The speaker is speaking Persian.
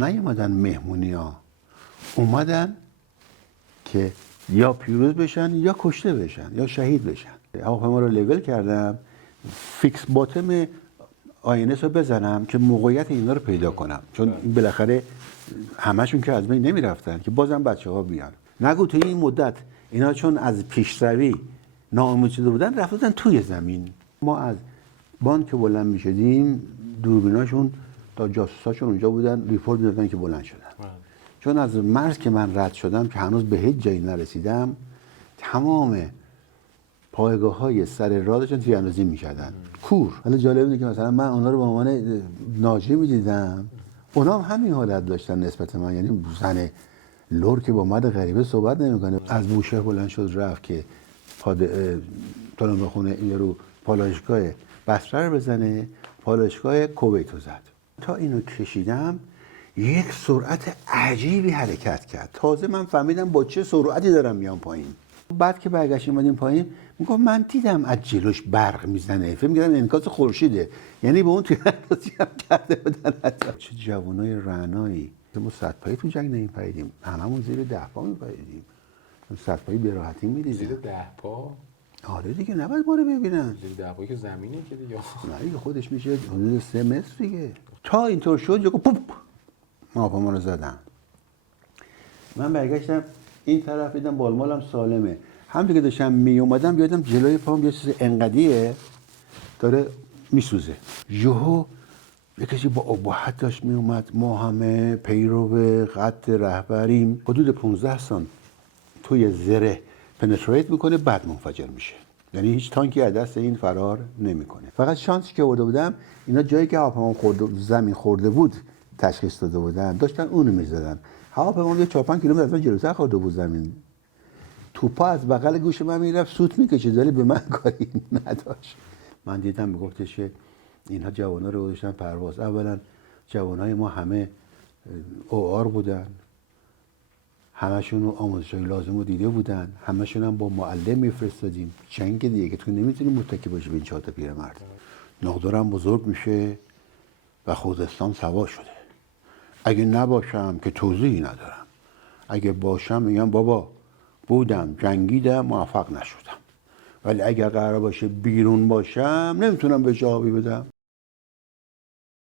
نیومدن مهمونی ها، اومدن که یا پیروز بشن یا کشته بشن یا شهید بشن. هواپیما رو لول کردم، فیکس باتم آینس رو بزنم که موقعیت اینا رو پیدا کنم، چون بالاخره همشون که از بین نمیرفتن که بازم بچه ها بیان. نگو توی این مدت اینا چون از پیشروی ناامید شده بودن رفتن توی زمین. ما از بانک بلند میشدیم دوربیناشون تا جاسوساشون اونجا بودن ریپورت میدادن که بلند شدن. چون از مرز که من رد شدم که هنوز به هیچ جایی نرسیدم، تمام پایگاه های سر راه داشتن تیراندازی میکردن. کور. حالا جالب اینه که مثلا من اونا رو به عنوان ناجی میدیدم، اونا هم همین حالت داشتن نسبت من، یعنی زن لور که با مرد غریبه صحبت نمیکنه. از بوشهر بلند شد رفت که تلمبه خونه این رو پالایشگاه بصره رو بزنه، پالایشگاه کویت رو زد. تا اینو کشیدم یک سرعت عجیبی حرکت کرد. تازه من فهمیدم با چه سرعتی دارم میام پایین. بعد که برگشتیم اومدیم پایین میگم من دیدم از جلوش برق میزنه، فکر می‌کردم انعکاس خورشیده، یعنی به اون تیراندازی هم کرده بودن. چه جوانای رعنایی. ما صدپایی تو جنگ نمی‌پریدیم، هممون زیر 10 پا می‌پریدیم. صدپایی به راحتی می‌ریدیم. زیر 10 پا؟ آره دیگه، نباید ما رو ببینن. زیر 10 پایی که زمینه که دیگه. نه دیگه، خودش میشه حدود 3 متر دیگه. تا اینطور شد یهو پوپ هواپیما رو زدن. من برگشتم این طرف دیدم بالمالم سالمه. همونطور که داشتم می اومدم یادم جلوی پام یه چیز انقدیه داره میسوزه. یهو یه کسی با ابهت داشت می اومد. ما همه پیرو خط رهبریم. حدود 15 سانت توی زره پنتریت میکنه بعد منفجر میشه. یعنی هیچ تانکی از دست این فرار نمیکنه. فقط شانسی که آورده بودم اینا جایی که هواپیما زمین خورده بود تشخیص داده بودن، داشتن اونو میزدن. هواپیما یه 4-5 کیلومتر از من جلوتر خورده بود زمین. توپا از بغل گوش من میرفت سوت میکشید ولی به من کاری نداشت. من دیدم میگفتش که اینها جوانا رو گذاشتن پرواز. اولا جوانای ما همه اوآر بودن، همشون رو آموزش‌های لازم رو دیده بودن، همشون هم با معلم میفرستادیم. جنگ دیگه که تو نمیتونی متکی باشی به این 4 تا پیرمرد. نقدارم بزرگ میشه و خوزستان سوا شده. اگه نباشم که توضیحی ندارم، اگه باشم میگم بابا بودم، جنگیدم، موفق نشدم، ولی اگر قرار باشه بیرون باشم نمیتونم به جوابی بدم.